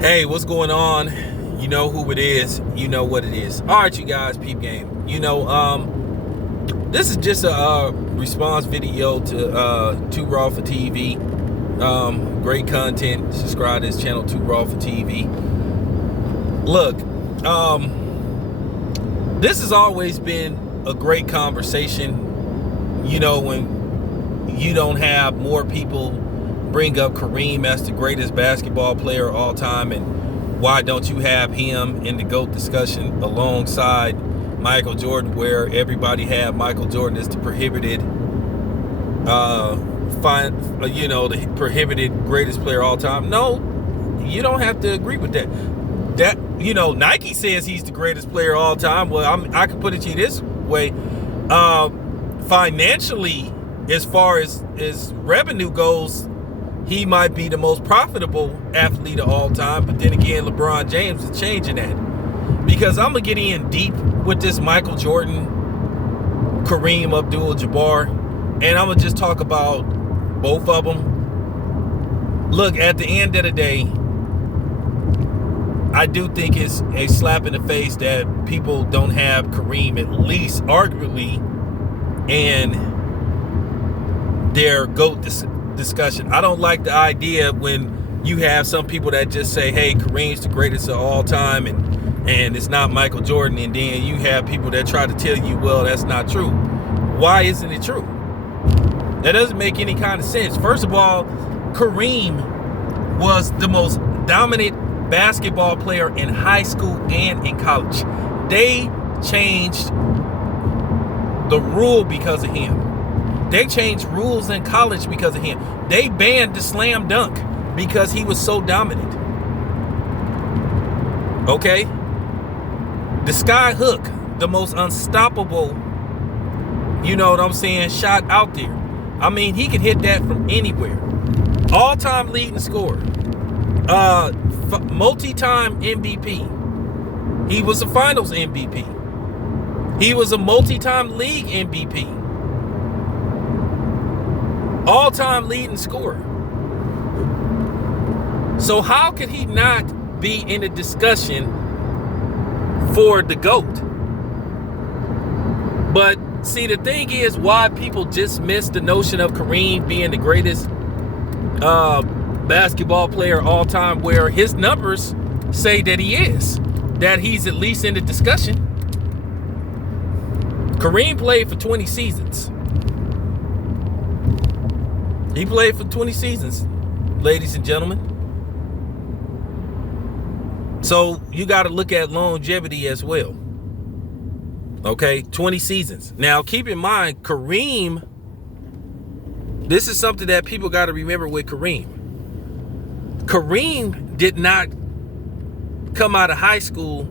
Hey, what's going on? You know who it is. You know what it is. All right, you guys, peep game. This is just a response video to Too Raw for TV. Great content. Subscribe to this channel, Too Raw for TV. Look, this has always been a great conversation. You know, when you don't have more people bring up Kareem as the greatest basketball player of all time, and why don't you have him in the GOAT discussion alongside Michael Jordan, where everybody had Michael Jordan as the prohibited the prohibited greatest player of all time. No, you don't have to agree with that. Nike says he's the greatest player of all time. Well, I could put it to you this way. Financially, as far as revenue goes, he might be the most profitable athlete of all time. But then again, LeBron James is changing that. Because I'm going to get in deep with this Michael Jordan, Kareem Abdul-Jabbar. And I'm going to just talk about both of them. Look, at the end of the day, I do think it's a slap in the face that people don't have Kareem, at least arguably, in their GOAT discussion. I don't like the idea when you have some people that just say, hey, Kareem's the greatest of all time, and it's not Michael Jordan, and then you have people that try to tell you, well, that's not true. Why isn't it true? That doesn't make any kind of sense. First of all, Kareem was the most dominant basketball player in high school and in college. They changed the rule because of him. They changed rules in college because of him. They banned the slam dunk because he was so dominant. Okay? The sky hook, the most unstoppable, you know what I'm saying, shot out there. I mean, he could hit that from anywhere. All-time leading scorer. Multi-time MVP. He was a finals MVP. He was a multi-time league MVP. All-time leading scorer. So how could he not be in a discussion for the GOAT? But see, the thing is, why people dismiss the notion of Kareem being the greatest basketball player of all time, where his numbers say that he is, that he's at least in the discussion. Kareem played for 20 seasons. He played for 20 seasons, ladies and gentlemen. So you got to look at longevity as well. Okay, 20 seasons. Now, keep in mind, Kareem, this is something that people got to remember with Kareem. Kareem did not come out of high school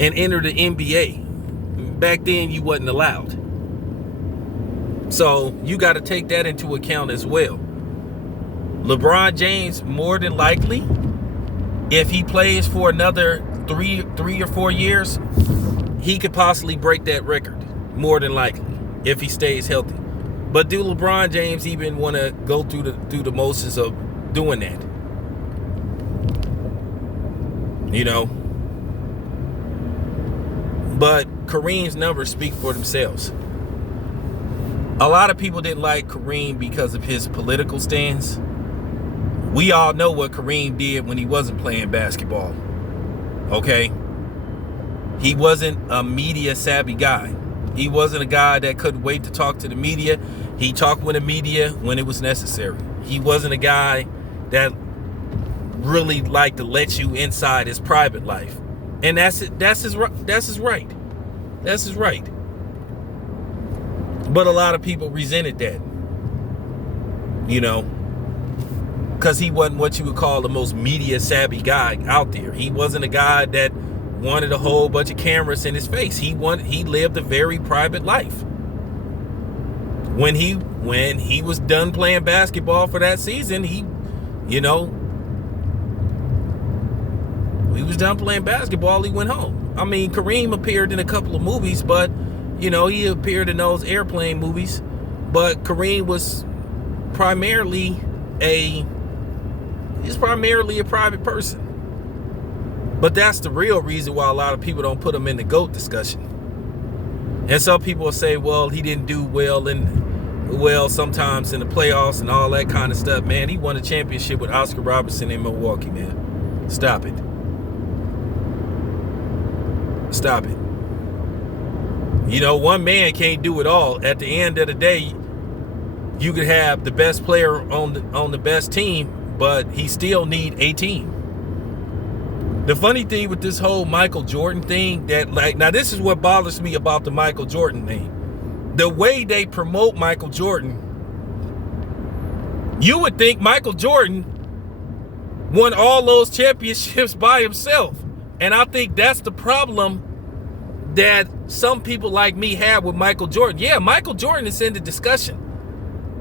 and enter the NBA. Back then, you wasn't allowed. So you got to take that into account as well. LeBron James, more than likely, if he plays for another three or 4 years, he could possibly break that record, more than likely, if he stays healthy. But do LeBron James even want to go through the motions of doing that? You know? But Kareem's numbers speak for themselves. A lot of people didn't like Kareem because of his political stance. We all know what Kareem did when he wasn't playing basketball. Okay? He wasn't a media savvy guy. He wasn't a guy that couldn't wait to talk to the media. He talked with the media when it was necessary. He wasn't a guy that really liked to let you inside his private life. And that's his right. That's his right. But a lot of people resented that, you know, because he wasn't what you would call the most media savvy guy out there. He wasn't a guy that wanted a whole bunch of cameras in his face. He lived a very private life. When he was done playing basketball for that season, he was done playing basketball, he went home. I mean, Kareem appeared in a couple of movies, but he appeared in those airplane movies, but Kareem was primarily primarily a private person. But that's the real reason why a lot of people don't put him in the GOAT discussion. And some people will say, well, he didn't do well sometimes in the playoffs and all that kind of stuff. Man, he won a championship with Oscar Robertson in Milwaukee, man. Stop it. Stop it. You know, one man can't do it all. At the end of the day, you could have the best player on the best team, but he still need a team. The funny thing with this whole Michael Jordan thing, now this is what bothers me about the Michael Jordan thing. The way they promote Michael Jordan, you would think Michael Jordan won all those championships by himself. And I think that's the problem that some people like me have with Michael Jordan. Yeah, Michael Jordan is in the discussion.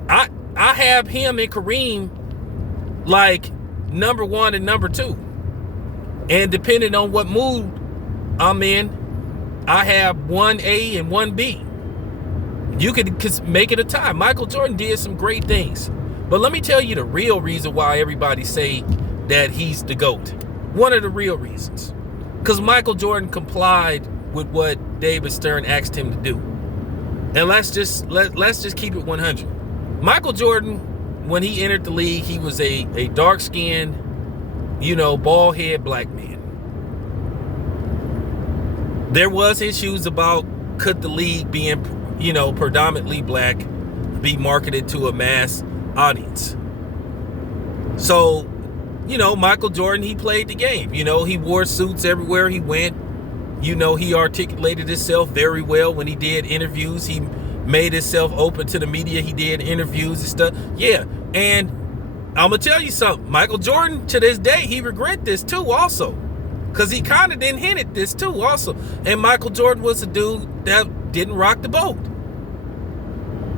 I have him and Kareem like number 1 and number 2. And depending on what mood I'm in, I have 1A and 1B. You could make it a tie. Michael Jordan did some great things. But let me tell you the real reason why everybody say that he's the GOAT. One of the real reasons. Because Michael Jordan complied with what David Stern asked him to do. And let's just keep it 100. Michael Jordan, when he entered the league, he was a dark-skinned, bald head black man. There was issues about could the league being, predominantly black be marketed to a mass audience. So, Michael Jordan, he played the game. He wore suits everywhere he went. He articulated himself very well when he did interviews. He made himself open to the media. He did interviews and stuff. Yeah, and I'm going to tell you something. Michael Jordan, to this day, he regret this too also. Because he kind of didn't hint at this too also. And Michael Jordan was a dude that didn't rock the boat.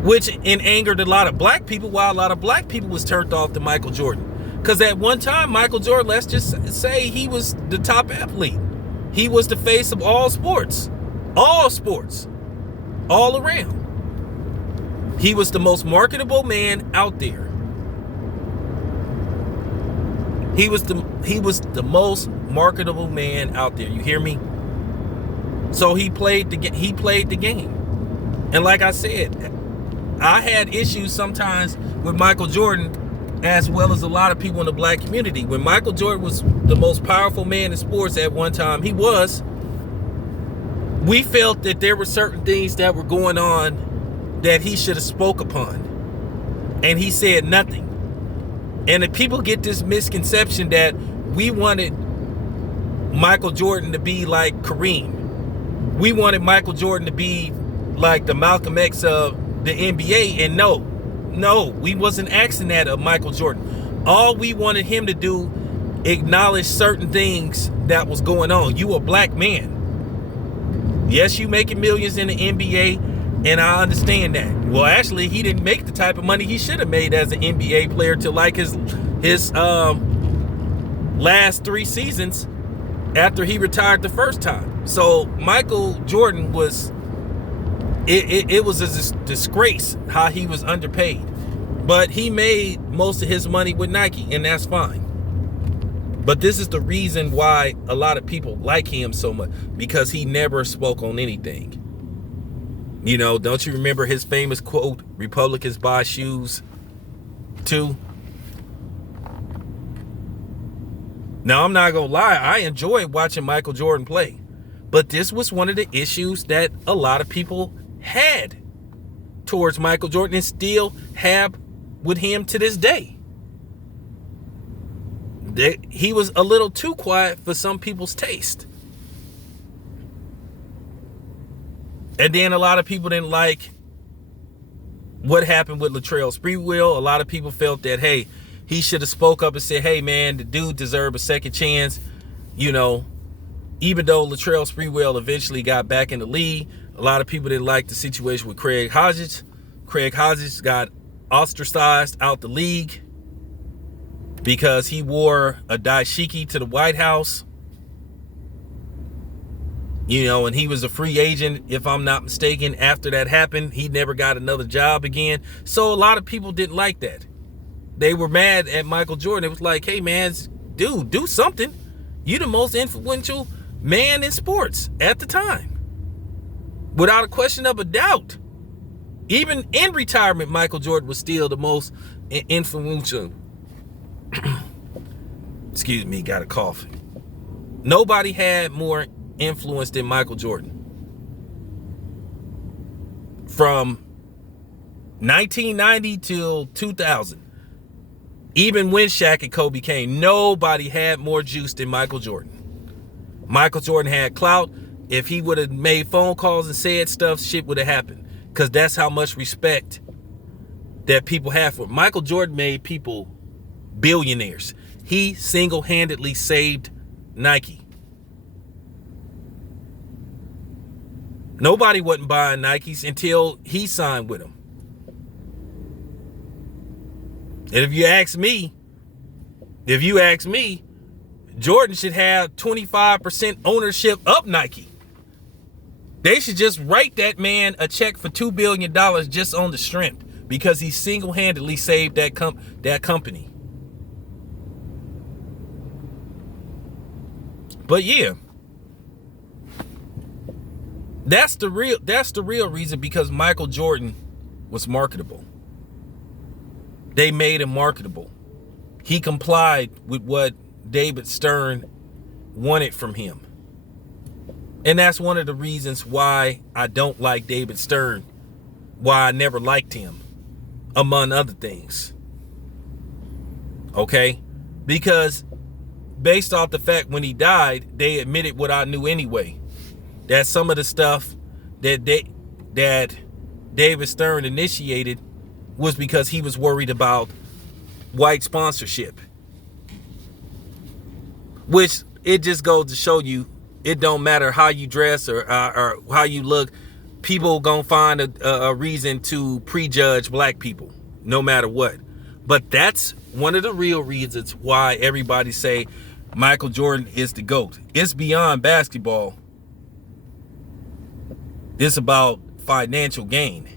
Which angered a lot of black people, while a lot of black people was turned off to Michael Jordan. Because at one time, Michael Jordan, let's just say he was the top athlete. He was the face of all sports. All sports. All around. He was the most marketable man out there. He was the most marketable man out there. You hear me? So he played the game. And like I said, I had issues sometimes with Michael Jordan, as well as a lot of people in the black community. When Michael Jordan was the most powerful man in sports at one time, we felt that there were certain things that were going on that he should have spoke upon. And he said nothing. And if people get this misconception that we wanted Michael Jordan to be like Kareem. We wanted Michael Jordan to be like the Malcolm X of the NBA. And no, we wasn't asking that of Michael Jordan. All we wanted him to do, acknowledge certain things that was going on. You a black man. Yes, you making millions in the NBA, and I understand that. Well, actually, he didn't make the type of money he should have made as an NBA player till like his last 3 seasons after he retired the first time. So Michael Jordan was, it was a disgrace how he was underpaid. But he made most of his money with Nike, and that's fine. But this is the reason why a lot of people like him so much, because he never spoke on anything. Don't you remember his famous quote, Republicans buy shoes too? Now, I'm not going to lie. I enjoyed watching Michael Jordan play. But this was one of the issues that a lot of people had towards Michael Jordan and still have with him to this day. He was a little too quiet for some people's taste. And then a lot of people didn't like what happened with Latrell Sprewell. A lot of people felt that, hey, he should have spoke up and said, hey, man, the dude deserved a second chance. Even though Latrell Sprewell eventually got back in the league, a lot of people didn't like the situation with Craig Hodges. Craig Hodges got ostracized out the league because he wore a dashiki to the White House. And he was a free agent, if I'm not mistaken. After that happened, he never got another job again. So a lot of people didn't like that. They were mad at Michael Jordan. It was like, hey, man, dude, do something. You're the most influential man in sports at the time. Without a question of a doubt. Even in retirement, Michael Jordan was still the most influential. Excuse me, got a cough. Nobody had more influence than Michael Jordan. From 1990 till 2000. Even when Shaq and Kobe came, nobody had more juice than Michael Jordan. Michael Jordan had clout. If he would have made phone calls and said stuff, shit would have happened. Because that's how much respect that people have for him. Michael Jordan made people billionaires. He single-handedly saved Nike. Nobody wasn't buying Nikes until he signed with them. And if you ask me, Jordan should have 25% ownership of Nike. They should just write that man a check for $2 billion just on the strength because he single-handedly saved that company. But yeah, that's the real reason, because Michael Jordan was marketable. They made him marketable. He complied with what David Stern wanted from him. And that's one of the reasons why I don't like David Stern, why I never liked him, among other things. Okay? Because based off the fact when he died, they admitted what I knew anyway. That some of the stuff that David Stern initiated was because he was worried about white sponsorship. Which it just goes to show you, it don't matter how you dress or how you look. People gonna find a reason to prejudge black people, no matter what. But that's one of the real reasons why everybody say Michael Jordan is the GOAT. It's beyond basketball. It's about financial gain.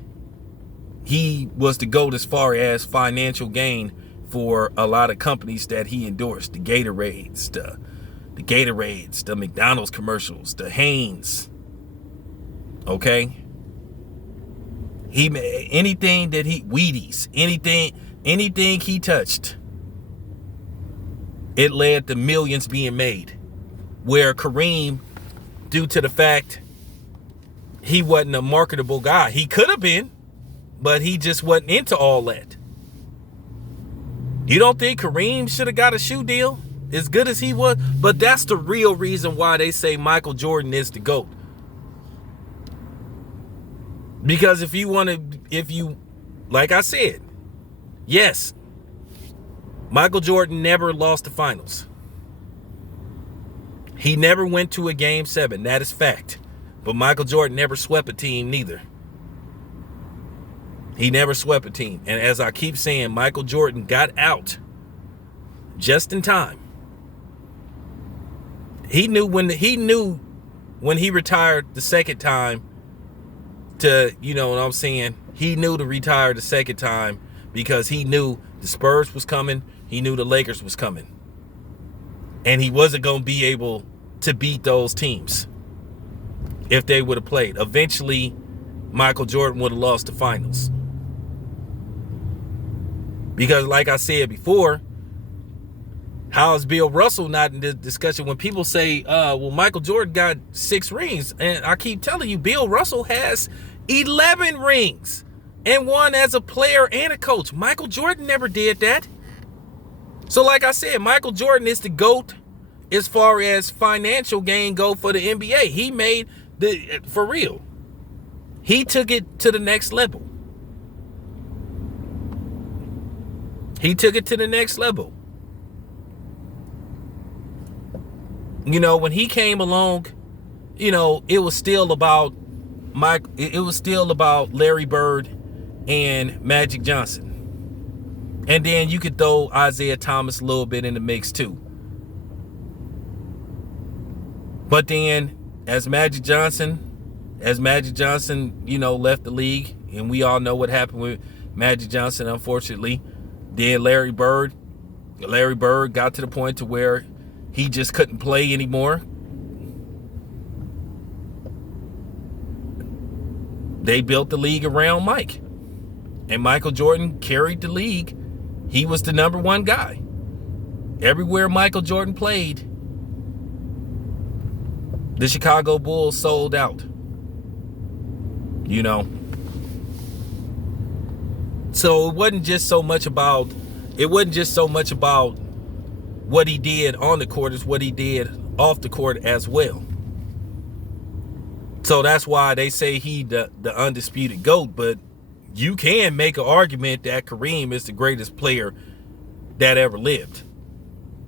He was the GOAT as far as financial gain for a lot of companies that he endorsed. The Gatorades, the McDonald's commercials, the Hanes. Okay? He made anything that Wheaties, anything he touched, it led to millions being made. Where Kareem, due to the fact he wasn't a marketable guy, he could have been, but he just wasn't into all that. You don't think Kareem should have got a shoe deal as good as he was? But that's the real reason why they say Michael Jordan is the GOAT. Because like I said, yes, Michael Jordan never lost the finals. He never went to a game 7. That is fact. But Michael Jordan never swept a team neither. He never swept a team. And as I keep saying, Michael Jordan got out just in time. He knew when he retired the second time to, you know what I'm saying? He knew to retire the second time because he knew the Spurs was coming. He knew the Lakers was coming. And he wasn't going to be able to beat those teams if they would have played. Eventually, Michael Jordan would have lost the finals. Because like I said before, how is Bill Russell not in this discussion? When people say, well, Michael Jordan got 6 rings. And I keep telling you, Bill Russell has 11 rings. And one as a player and a coach. Michael Jordan never did that. So like I said, Michael Jordan is the GOAT as far as financial gain go for the NBA. He made for real. He took it to the next level. He took it to the next level. You know, when he came along, you know, it was still about it was still about Larry Bird and Magic Johnson. And then you could throw Isaiah Thomas a little bit in the mix too. But then as Magic Johnson, you know, left the league, and we all know what happened with Magic Johnson, unfortunately. Then Larry Bird got to the point to where he just couldn't play anymore. They built the league around Mike. And Michael Jordan carried the league. He was the number one guy. Everywhere Michael Jordan played, the Chicago Bulls sold out. You know. So it wasn't just so much about what he did on the court, it's what he did off the court as well. So that's why they say he the undisputed GOAT, but you can make an argument that Kareem is the greatest player that ever lived.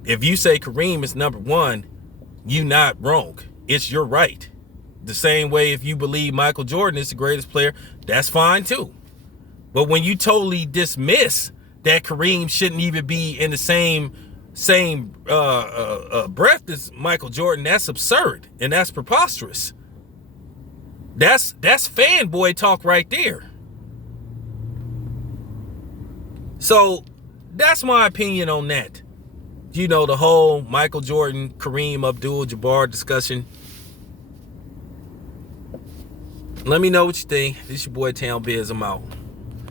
If you say Kareem is number one, you're not wrong. It's your right. The same way if you believe Michael Jordan is the greatest player, that's fine too. But when you totally dismiss that Kareem shouldn't even be in the same breath as Michael Jordan, that's absurd and that's preposterous. That's fanboy talk right there. So that's my opinion on that. You know, the whole Michael Jordan, Kareem Abdul-Jabbar discussion. Let me know what you think. This your boy Town Biz. I'm out.